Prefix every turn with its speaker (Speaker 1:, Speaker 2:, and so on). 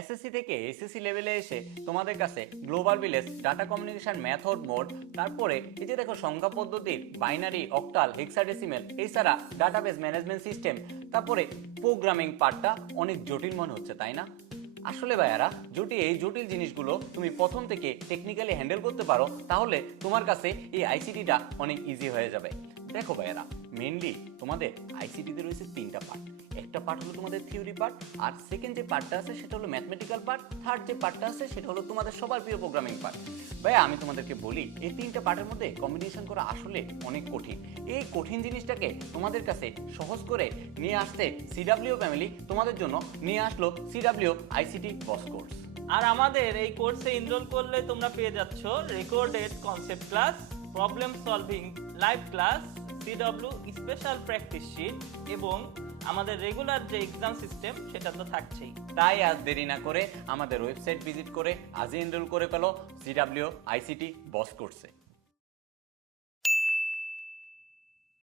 Speaker 1: SSC থেকে SSC লেভেলে এসে তোমাদের কাছে global village data communication method mode তারপরে এই যে দেখো সংখ্যা পদ্ধতির বাইনারি অক্টাল হেক্সাডেসিমেল এছাড়া ডাটাবেস ম্যানেজমেন্ট সিস্টেম তারপরে প্রোগ্রামিং পার্টটা অনেক জটিল মনে হচ্ছে, তাই না? আসলে ভাইয়ারা, যদি এই জটিল জিনিসগুলো তুমি প্রথম থেকে টেকনিক্যালি হ্যান্ডেল করতে পারো, তাহলে তোমার কাছে এই আইসিটিটা অনেক ইজি হয়ে যাবে। দেখো ভাইয়ারা মেনলি তোমাদের আইসিটিতে রয়েছে তিনটা পার্ট একটা পার্ট হলো তোমাদের থিওরি পার্ট আর সেকেন্ড যে পার্টটা আছে সেটা হলো ম্যাথমেটিক্যাল পার্ট থার্ড যে পার্টটা আছে সেটা হলো তোমাদের সবার প্রিয় প্রোগ্রামিং পার্ট ভাইয়া, আমি তোমাদেরকে বলি, এই তিনটা পার্টের মধ্যে কম্বিনেশন করা আসলে অনেক কঠিন। এই কঠিন জিনিসটাকে তোমাদের কাছে সহজ করে নিয়ে আসতে সিডাব্লিউ ফ্যামিলি তোমাদের জন্য নিয়ে আসলো সিডাব্লিউ আইসিটি বস কোর্স
Speaker 2: আর আমাদের এই কোর্সে এনরোল করলে তোমরা পেয়ে যাচ্ছ recorded concept class problem solving live class CW special practice sheet এবং আমাদের রেগুলার যে এক্সাম সিস্টেম সেটা তো থাকছেই।
Speaker 1: তাই আজ দেরি না করে আমাদের ওয়েবসাইট ভিজিট করে, আজই এনরোল করে ফেলো। সিডাব্লিউ আইসিটি বস কোর্সে